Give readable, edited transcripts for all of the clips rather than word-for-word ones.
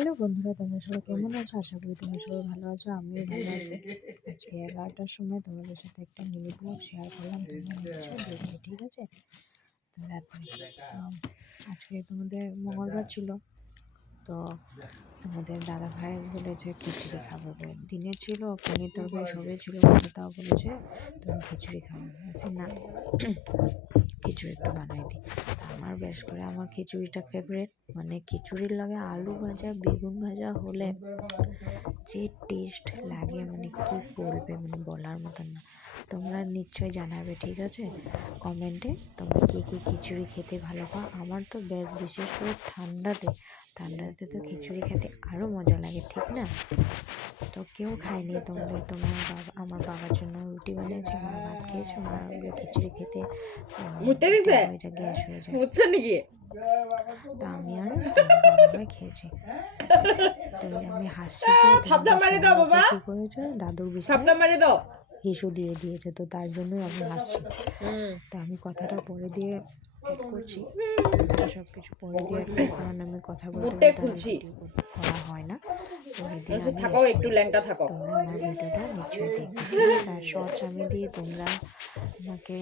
Hello বন্ধুরা, তোমরা সবাই কেমন আছো? আশা করি তোমরা সবাই ভালো আছো। আমিও ভালো আছি। আজকে 11টার সময় তোমাদের সাথে একটা মিনি ব্লগ শেয়ার করলাম। তোমরা নিশ্চয়ই দেখবে, ঠিক আছে? তো রাত্রে আজকে তোমাদের মঙ্গলবার ছিল, তো তোমাদের দাদা ভাই বলেছে খিচুড়ি খাবে বলে। দিনে ছিল পনির তরকারি সবই ছিল, তাও বলেছে তুমি খিচুড়ি খাবে। বলছি না, খিচুড়ি একটু বানাই দিই। তা আমার বেশ করে আমার খিচুড়িটা ফেভারিট, মানে খিচুড়ির লগে আলু ভাজা বেগুন ভাজা হলে যে টেস্ট লাগে, মানে কি বলবে, মানে বলার মতন না। তোমরা নিশ্চয়ই জানাবে, ঠিক আছে, কমেন্টে তোমরা কে কে খিচুড়ি খেতে ভালো পাও। আমার তো বিশেষ করে ঠান্ডাতে তো খিচুড়ি খেতে আরও মজা লাগে, ঠিক না? তো কেউ খায়নি আমার বাবার জন্য রুটি বানিয়েছি, মা ভাত খেয়েছে, মার খিচুড়ি খেতে হয়ে যায়, গ্যাস হয়ে যায়। তা আমি আর দাদা ভাই খেয়েছি। তো আমি হাসছি যে কি করেছে, দাদুর বিছানায় হিসু দিয়ে দিয়েছে, তো তার জন্যই আমি হাসছি। তা আমি কথাটা পরে দিয়ে অ্যাড করছি, সব কিছু পরে দিয়ে অ্যাড করি, কারণ আমি কথা বলতে করা হয় না। পরে দিয়ে তোমরা আমার ভিডিওটা নিশ্চয়ই দেখবে, ঠিক আছে? আর শর্টস আমি দিই, তোমরা আমাকে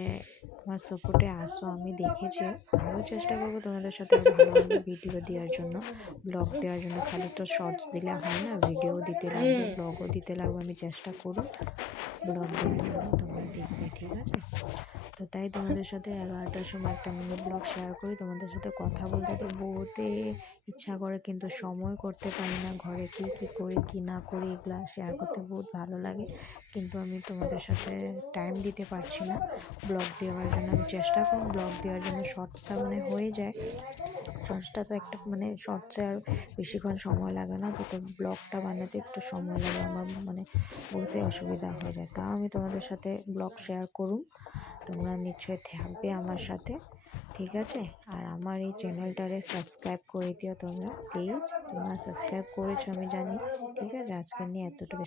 আমার সাপোর্টে আসো। আমি দেখেছি, আরও চেষ্টা করবো তোমাদের সাথে ভালোভাবে ভিডিও দেওয়ার জন্য, ব্লগ দেওয়ার জন্য। খালি তো শর্টস দিলে হয় না, ভিডিও দিতে লাগবে, ব্লগও দিতে লাগবে। আমি চেষ্টা করব ব্লগ দেওয়ার জন্য, তোমরা দেখবে, ঠিক আছে? তো তাই তোমাদের সাথে 11টার সময় একটা মিনি ব্লগ শেয়ার করি। তোমাদের সাথে কথা বলতে তো বহুতে ইচ্ছা করে, কিন্তু সময় করতে পারি না। ঘরে কি করি কি না করি এগুলা শেয়ার করতে বহুত ভালো লাগে, কিন্তু আমি তোমাদের সাথে টাইম দিতে পারছি না ব্লগ দেওয়ার জন্য। আমি চেষ্টা করব ব্লগ দেওয়ার জন্য। শর্টসটা মানে হয়ে যায়, শর্টসটা তো একটা মানে শর্টসে আর বেশিক্ষণ সময় লাগে না, তো ব্লগটা বানাতে একটু সময় লাগে আমার, মানে বহুতই অসুবিধা হয়ে যায়। তাও আমি তোমাদের সাথে ব্লগ শেয়ার করুম, তোমরা নিশ্চয়ই থাকবে আমার সাথে, ঠিক আছে? আর আমার এই চ্যানেলটারে সাবস্ক্রাইব করে দিও তোমরা, প্লিজ। তোমরা সাবস্ক্রাইব করেছো আমি জানি, ঠিক আছে? আজকে নিয়ে এতটুকু।